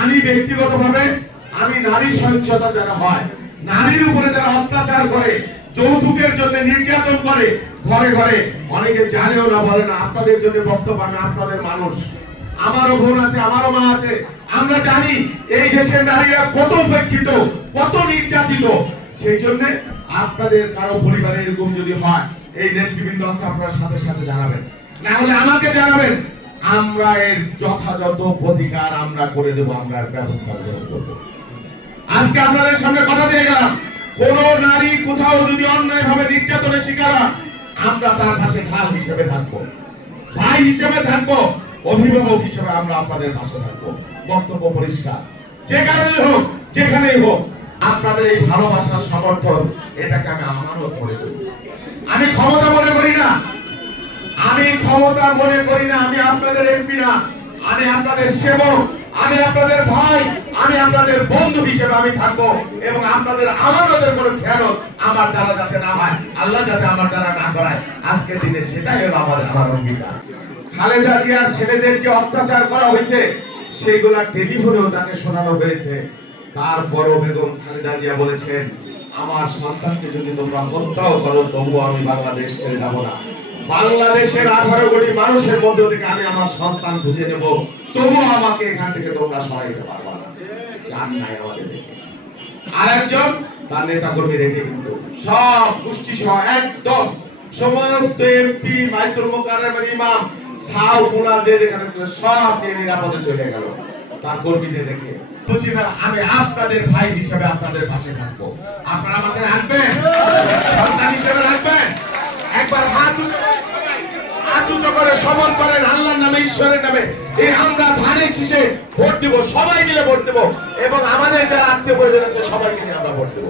আমি ব্যক্তিগতভাবে, আমি নারী সহিংসতা যারা হয়, নারীর উপরে যারা অত্যাচার করে, যৌতুকের জন্য নির্যাতন করে, ঘরে ঘরে, অনেকে জানেও না, বলে না, আপনাদের জন্য বক্তব্য আমি আপনাদের মানুষ। আমারও বোন আছে, আমারও মা আছে। আমরা জানি এই দেশের নারীরা কত উপেক্ষিত, কত নির্যাতিত। সেই জন্য আপনাদের কারও পরিবারে এরকম যদি হয়, এই নেতৃবৃন্দ আছে, আপনারা সাথে সাথে জানাবেন। না হলে আমাকে জানাবেন। আমরা এর যথাযথ প্রতিকার আমরা করে দেব, আমরা ব্যবস্থা গ্রহণ করব আজকে আপনাদের সামনে কথা দিয়ে গেলাম, কোন নারী কোথাও যদি অন্যায় ভাবে নির্যাতনের শিকার আমরা তার পাশে ঢাল হিসেবে থাকব। ভাই হিসেবে থাকব, অভিভাবক হিসেবে আমরা আপনাদের পাশে থাকব। বক্তব্য পরিষ্কার। যে কারণে হোক, যেখানেই হোক, আপনাদের এই ভালোবাসার সমর্থন এটাকে আমি মনে করি আমি ক্ষমতা করি আমি ক্ষমতা মনে করি না, আমি আপনাদের এমপি না। আমি আপনাদের সেবক, আমি আপনাদের ভাই, আমি আপনাদের বন্ধু হিসেবে আমি থাকব এবং আপনাদের আমানতের কোনো খেয়াল আমার দ্বারা যাতে না হয়, আল্লাহ যাতে আমার দ্বারা না করায়। আজকের দিনে সেটাই হলো আমাদের আমার অঙ্গীকার। খালেদা জিয়ার ছেলেদের যে অত্যাচার করা হয়েছে, সেইগুলা টেলিফোনেও তাকে শোনানো হয়েছে। তারপরও বেগম খালেদা জিয়া বলেছেন, আমার সন্তানকে যদি তোমরা হত্যাও করো, তবুও আমি বাংলাদেশ ছেড়ে যাব না। বাংলাদেশের আঠারো কোটি মানুষের মধ্যে থেকে আমি আমার সন্তান খুঁজে নেব, তবুও আমাকে এখান থেকে তোমরা সরাইতে পারবা না। নাই আমাদের দেখে আরেকজন, তার নেতা কর্মী রেখে কিন্তু সব গোষ্ঠী সহ একদম সমস্ত এমপি মাইতুল ইমাম, সাউ যে যেখানে ছিল, সব নিয়ে নিরাপদে চলে গেল। তার কর্মীদের রেখে। আমি আপনাদের ভাই হিসেবে আপনাদের পাশে থাকব। আপনারা আমাকে রাখবেন? উঁচু করেন আল্লাহর নামে, ঈশ্বরের নামে। এই আমরা ধানের শীষে ভোট দিব, সবাই মিলে ভোট দেব। এবং আমাদের যারা আত্মীয় পরিজন আছে, সবাইকে নিয়ে আমরা ভোট দেব।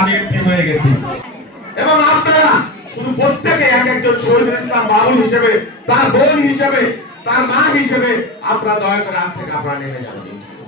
আমি হয়ে গেছি। এবং আপনারা শুধু প্রত্যেকে এক একজন ইসলাম হিসেবে, তার বোন হিসেবে, তার মা হিসেবে আপনারা দয়া করে আজ থেকে আপনারা নেমে যাবেন।